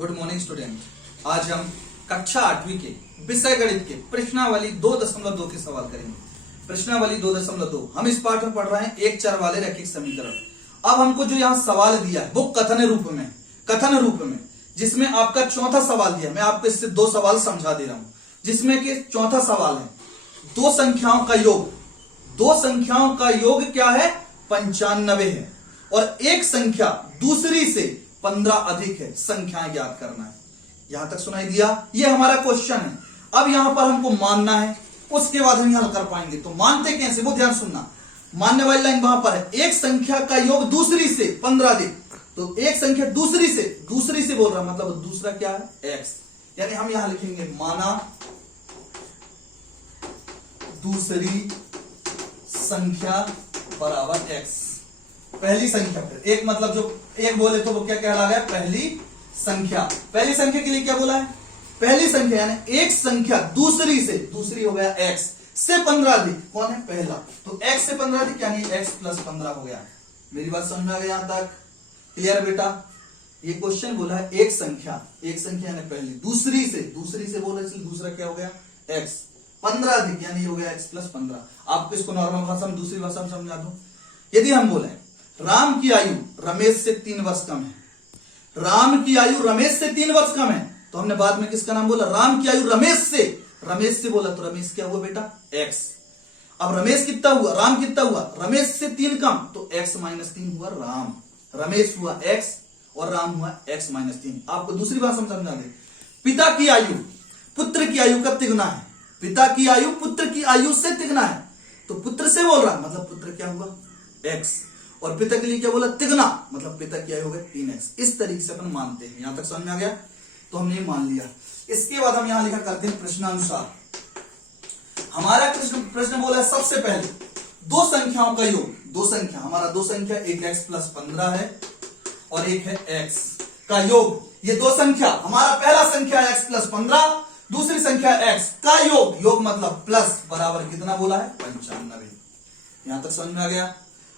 Good morning student. आज हम कक्षा 8वीं के विषय गणित के प्रश्नावली 2.2 के सवाल करेंगे। प्रश्नावली 2.2 हम इस पाठ में पढ़ रहे हैं एक चर वाले रैखिक समीकरण। अब हमको जो यहाँ सवाल दिया है वो कथन रूप में जिसमें आपका चौथा सवाल दिया। मैं आपको इससे दो सवाल समझा दे रहा हूं, जिसमें कि चौथा सवाल है दो संख्याओं का योग क्या है 95 है और एक संख्या दूसरी से 15 अधिक है, संख्याएं ज्ञात करना है। यहां तक सुनाई दिया? ये हमारा क्वेश्चन है। अब यहां पर हमको मानना है, उसके बाद हम हल कर पाएंगे। तो मानते कैसे वो ध्यान सुनना। मानने वाली लाइन वहां पर है, एक संख्या का योग दूसरी से 15 अधिक। तो एक संख्या दूसरी से बोल रहा मतलब दूसरा क्या है x, यानी हम यहां लिखेंगे माना दूसरी संख्या बराबर x। पहली संख्या फिर एक मतलब जो एक बोले तो वो क्या कहला गया पहली संख्या। पहली संख्या के लिए क्या बोला है पहली संख्या, यानी एक संख्या दूसरी हो गया x से 15 अधिक। कौन है पहला, तो x से 15 अधिक यानी x प्लस 15 हो गया। मेरी बात समझ में आ गई यहां तक? क्लियर बेटा? ये क्वेश्चन बोला है एक संख्या यानी पहली दूसरी से बोल रहे इसलिए दूसरा क्या हो गया x 15 अधिक यानी हो गया x प्लस 15। आपको इसको नॉर्मल भाषा में दूसरी भाषा में समझा दो। यदि हम बोले राम की आयु रमेश से 3 वर्ष कम है, राम की आयु रमेश से 3 वर्ष कम है, तो हमने बाद में किसका नाम बोला राम की आयु रमेश से बोला तो रमेश क्या हुआ बेटा x। अब रमेश कितना हुआ राम कितना हुआ रमेश से 3 कम तो x माइनस 3 हुआ राम। रमेश हुआ x और राम हुआ x माइनस 3। आपको दूसरी बात समझा दे, पिता की आयु पुत्र की आयु का तिगुना है, पिता की आयु पुत्र की आयु से तिगुना है, तो पुत्र से बोल रहा मतलब पुत्र क्या हुआ x और पिता के लिए क्या बोला तिगुना मतलब पिता की आयु हो गया 3x। इस तरीके से अपन मानते हैं। यहां तक समझ में आ गया? तो हमने ये मान लिया। इसके बाद हम यहां लिखा करते हैं प्रश्नानुसार। हमारा प्रश्न बोला है सबसे पहले दो संख्याओं का योग, हमारा दो संख्या एक x प्लस 15 है और एक है x का योग। ये दो संख्या हमारा पहला संख्या x प्लस 15, दूसरी संख्या x का योग मतलब प्लस बराबर कितना बोला है 95। यहां तक समझ में आ गया?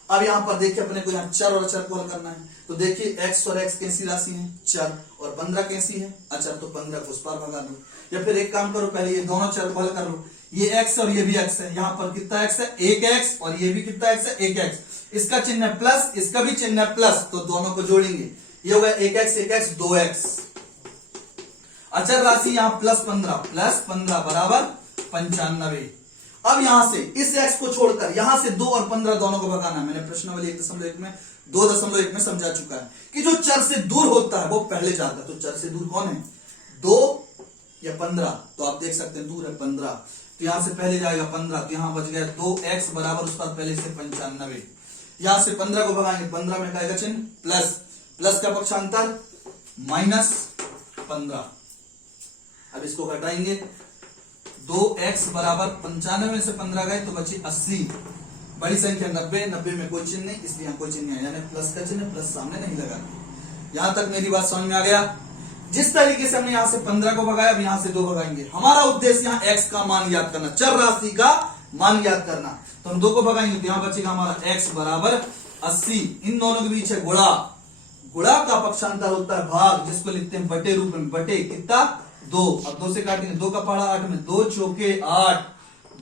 अब यहां पर देखिए अपने को यहाँ चर और अचर को हल करना है। तो देखिए x और x कैसी राशि है चर और 15 कैसी है अचर, तो 15 को उस पार भगा दो। या फिर एक काम करो पहले ये दोनों चर को हल कर लो। ये x और ये भी x है, यहाँ पर कितना x है 1x और ये भी कितना x है 1x। इसका चिन्ह है प्लस, इसका भी चिन्ह है प्लस, तो दोनों को जोड़ेंगे ये होगा 1x 2x। अचर राशि यहाँ प्लस 15 बराबर 95। अब यहां से इस x को छोड़कर यहां से 2 और 15 दोनों को भगाना है। मैंने प्रश्नावली 1.1 में 2.1 में समझा चुका है कि जो चर से दूर होता है वो पहले जाता है। तो चर से दूर कौन है 2 या 15, तो आप देख सकते हैं दूर है 15, तो यहां से पहले जाएगा 15, तो यहां बच गया 2x बराबर उस पर पहले से 95। यहां से 15 को भगाएंगे 15 में आएगा चिन्ह प्लस का पक्षांतर माइनस 15। अब इसको घटाएंगे 2x बराबर 95 में से 15 गए तो बची 80। बड़ी संख्या 90 में कोई चिन्ह नहीं, इसलिए यहाँ कोई चिन्ह नहीं है, यानी प्लस का चिन्ह प्लस सामने नहीं लगा। यहां तक मेरी बात समझ में आ गया? जिस तरीके से हमने यहां से 15 को भगाया, अब यहां से 2 भगाएंगे। हमारा उद्देश्य यहाँ x का मान ज्ञात करना, चर राशि का मान ज्ञात करना। तो हम 2 को भगाएंगे तो यहां बचेगा हमारा x बराबर 80। इन दोनों के बीच है गुणा का पक्षांतर होता है भाग, जिसको लिखते हैं बटे रूप में। बटे कितना 2, अब 2 से काटेंगे 2 का पहाड़ा 8 में 2 चौके 8,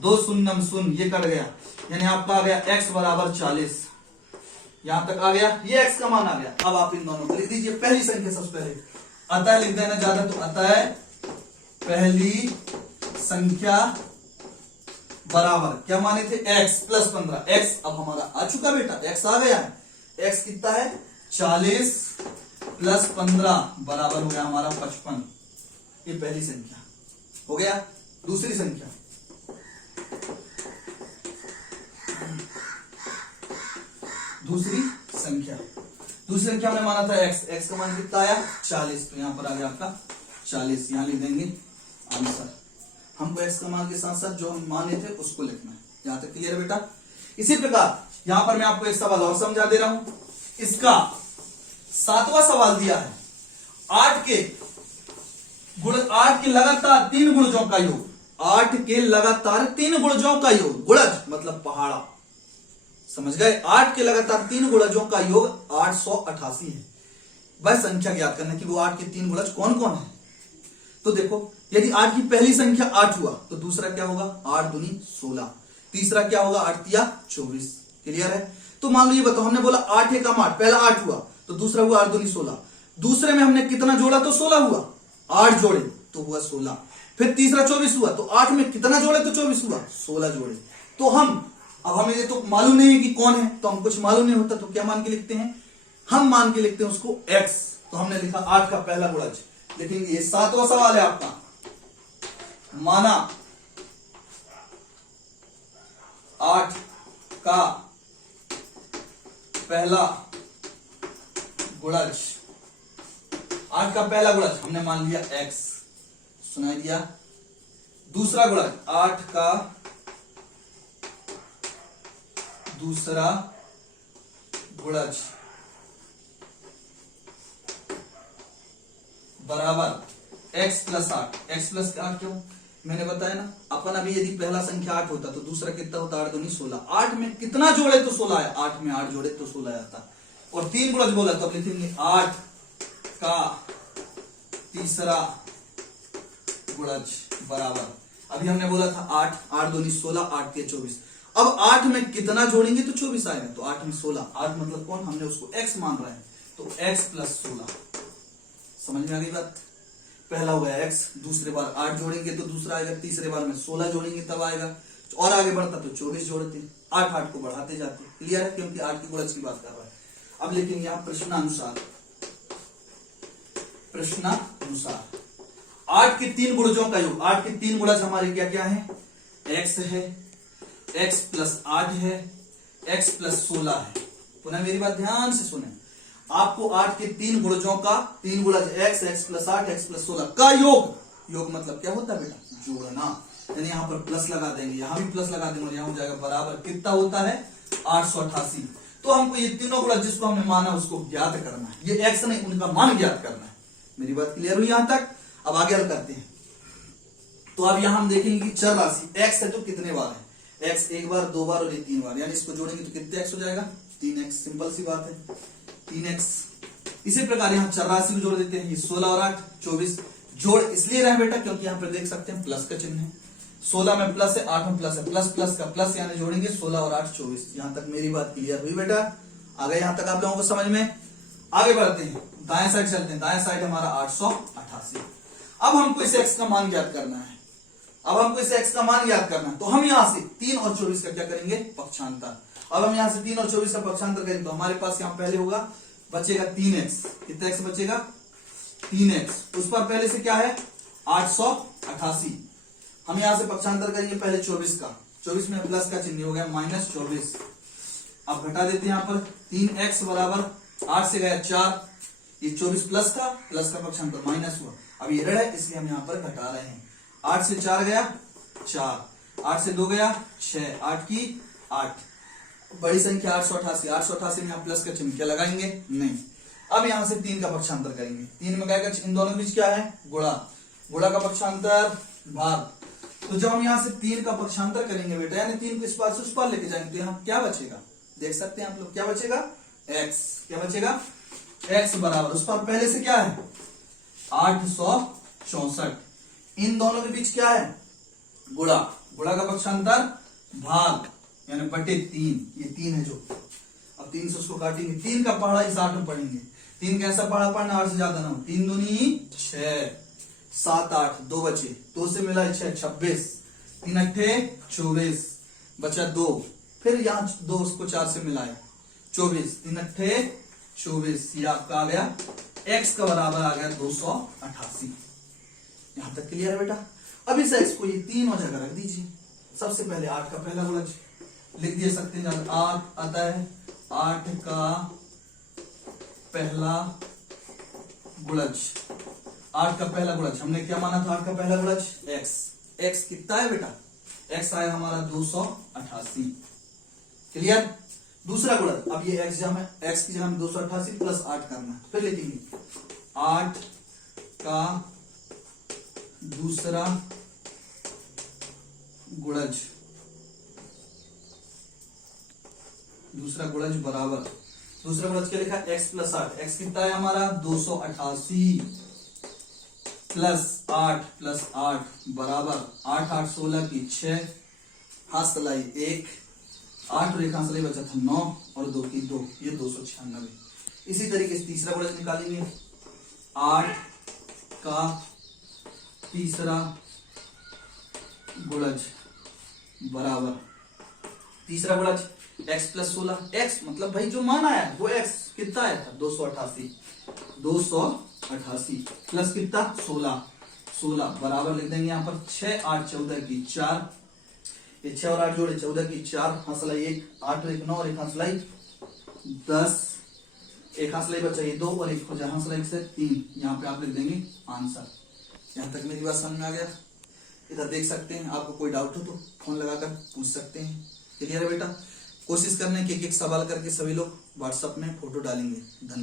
2 शून्यम शून्य, ये कट गया, यानी आपका आ गया x बराबर 40। यहां तक आ गया, ये x का मान आ गया। अब आप इन दोनों को लिख दीजिए। पहली संख्या सबसे पहले अतः लिख देना ज्यादा, तो अतः पहली संख्या बराबर क्या माने थे x प्लस 15। x अब हमारा आ चुका बेटा, x आ गया है। x कितना है 40 प्लस 15 बराबर हो गया हमारा 55। ये पहली संख्या हो गया। दूसरी संख्या हमने माना था x का मान कितना आया 40, तो यहां पर आ गया आपका 40। यहां लिख देंगे आंसर। हमको x का मान के साथ साथ जो हम माने थे उसको लिखना है। यहां तक क्लियर बेटा? इसी प्रकार यहां पर मैं आपको एक सवाल और समझा दे रहा हूं। इसका 7वां सवाल दिया है 8 के लगातार 3 गुणजों का योग। 8 के लगातार 3 गुणजों का योग, गुणज मतलब पहाड़ा, समझ गए? 8 के लगातार 3 गुणजों का योग 888 है। वह संख्या ज्ञात करना कि वो 8 के 3 गुणज कौन कौन है। तो देखो यदि 8 की पहली संख्या 8 हुआ तो दूसरा क्या होगा 8 दूनी 16, तीसरा क्या होगा 8 तिया 24। क्लियर है। तो मान लो ये बताओ, हमने बोला 8 एकम 8, पहला 8 हुआ तो दूसरा हुआ 8 दूनी 16, दूसरे में हमने कितना जोड़ा तो 16 हुआ, 8 जोड़े तो हुआ 16, फिर तीसरा 24 हुआ तो 8 में कितना जोड़े तो 24 हुआ, 16 जोड़े। तो अब हमें ये तो मालूम नहीं है कि कौन है, तो हम कुछ मालूम नहीं होता तो क्या मान के लिखते हैं, हम मान के लिखते हैं उसको x। तो हमने लिखा 8 का पहला गुणज, लिखेंगे ये 7वां सवाल है आपका, माना 8 का पहला गुणज, 8 का पहला गुणज हमने मान लिया x, सुनाई दिया। दूसरा गुणज 8 का दूसरा गुणज बराबर x प्लस 8, x प्लस 8 क्यों, मैंने बताया ना अपन अभी यदि पहला संख्या 8 होता तो दूसरा कितना होता 8 दूनी 16, 8 में कितना जोड़े तो 16 है, 8 में 8 जोड़े तो 16 आता। और 3 गुणज बोला तो अब लिखेंगे 8 का तीसरा गुणज बराबर, अभी हमने बोला था 8 दूनी 16, 8 के 24, अब 8 में कितना जोड़ेंगे तो 24 आएगा, तो 8 में 16, 8 मतलब कौन, हमने उसको x मान रहे हैं तो x प्लस 16। समझ में आ गई बात। पहला हुआ x, दूसरे बार 8 जोड़ेंगे तो दूसरा आएगा, तीसरे बार में 16 जोड़ेंगे तब आएगा, और आगे बढ़ता तो 24 जोड़ते, 8 को बढ़ाते जाते। क्लियर है, क्योंकि 8 की गुणज की बात कर रहा है। अब लिखेंगे आप प्रश्नानुसार, प्रश्नानुसार 8 के 3 गुणजों का योग, 8 के 3 गुणज हमारे क्या क्या है, x है, x प्लस 8 है, x प्लस 16 है। पुनः मेरी बात ध्यान से सुने, आपको 8 के 3 गुणजों का 3 गुणज x, x plus 8, x plus 16 का योग, योग मतलब क्या होता है बेटा, जोड़ना, यानी यहां पर प्लस लगा देंगे, यहां भी प्लस लगा देंगे, यहां हो जाएगा बराबर, कितना होता है 888। तो हमको ये तीनों गुणज जिसको हमने माना उसको ज्ञात करना है, ये x नहीं उनका मान ज्ञात करना है। मेरी बात क्लियर हुई यहां तक। अब आगे हल करते हैं। तो अब यहां हम देखेंगे कि चर राशि x है तो कितने बार है, x एक बार, 2 बार और ये 3 बार, यानी इसको जोड़ेंगे तो कितने x हो जाएगा 3x, सिंपल सी बात है 3x। इसी प्रकार यहां चर राशि को जोड़ देते हैं, ये 16 और 8 24, जोड़ इसलिए रहे बेटा क्योंकि यहां पर देख सकते हैं प्लस का चिन्ह है, 16 में प्लस है, 8 में प्लस है, प्लस प्लस का प्लस, यानी जोड़ेंगे 16 और 8 24। यहां तक मेरी बात क्लियर हुई बेटा, आ गए यहां तक आप लोगों को समझ में। आगे बढ़ते हैं, दाएं साइड चलते हैं, दाएं साइड हमारा 888। अब हमको इस x का मान ज्ञात करना है, अब हमको इस x का मान ज्ञात करना है, तो हम यहां से 3 और 24 का क्या करेंगे, पक्षांतर। अब हम यहां से 3 और 24 का पक्षांतर करेंगे तो हमारे पास यहां पहले होगा, बचेगा 3x, कितना x बचेगा 3x, उस पर पहले से क्या है 888। हम यहां से पक्षांतर करेंगे पहले 24 का, 24 में प्लस का चिन्ह हो गया -24। अब घटा देते हैं यहां पर, 3x बराबर 8 से गया 4, ये 24 प्लस का पक्षांतर माइनस हुआ, अब ये ऋण है इसलिए हम यहां पर घटा रहे हैं। 8 से 4 गया 4, 8 से 2 गया 6, 8 की 8, बड़ी संख्या 888, 888 में यहां प्लस का चिन्ह क्या लगाएंगे, नहीं। अब यहां से 3 का पक्षांतर करेंगे, 3 में क्या, इन दोनों के बीच क्या है गुणा, गुणा का पक्षांतर भाग। तो जब हम यहां से 3 का पक्षांतर करेंगे बेटा, यानी 3 को इस पार से उस पार लेके जाएंगे तो यहां क्या बचेगा, देख सकते हैं आप लोग, क्या बचेगा x, क्या बचेगा x बराबर, उस पर पहले से क्या है 864, इन दोनों के बीच क्या है गुणा, गुणा का पक्षांतर भाग, यानी बटे 3, ये 3 है जो, अब 3 से उसको काटेंगे, 3 का पहाड़ा इस 8 में पढ़ेंगे, 3 कैसा पहाड़ा पढ़ना, 8 से ज्यादा ना हो, 3 दूनी 6, 7 8, 2 बचे, 2 से मिला 6 26, 3 अट्ठे 24, बचा 2, फिर यहां 2 उसको 4 से मिलाए 24, 3 अट्ठे 24, ये आपका आ गया x का बराबर आ गया 288। यहां तक क्लियर है बेटा। अब इस x को ये तीनों जगह रख दीजिए। सबसे पहले 8 का पहला गुणज लिख दे सकते हैं, 8 आता है, 8 का पहला गुणज, 8 का पहला गुणज हमने क्या माना था, 8 का पहला गुणज x, x कितना है बेटा, x आया हमारा 288। क्लियर। दूसरा गुणज, अब ये x जमा, x की जगह में 288 प्लस 8 करना, फिर लिखेंगे 8 का दूसरा गुणज, दूसरा गुणज बराबर, दूसरा दूसरा गुणज क्या लिखा है x प्लस 8, x कितना है हमारा 288 प्लस 8 प्लस 8 बराबर 8 8 16 की 6, हाथ सलाई 1, 8 और 1 हाथ सलाई बचा था 9 और 2 की 2, ये 296। इसी तरीके से तीसरा गुणज निकालेंगे, 8 का तीसरा गुणज बराबर तीसरा गुणज x प्लस 16, x मतलब भाई जो मान आया वो x कितना आया था 288 प्लस कितना 16 बराबर लिख देंगे यहाँ पर 6 8 14 की 4, ये 6 और 8 जोड़े 14 की 4, हंसलाई 1, 8 और 1 9 और 1 हंसलाई 10, 1 हंसलाई बचा ये 2 और 1 हो जाए हंसलाई से 3, यहाँ पे आप लिख देंगे आंसर। यहाँ तक मेरी बात समझ में आ गया? इधर देख सकते हैं, आपको कोई डाउट हो तो फोन लगाकर पूछ सकते हैं। क्लियर है बेटा? कोशिश करने के एक एक सवाल करके सभी लोग व्हाट्सएप में फोटो डालेंगे। धन्यवाद।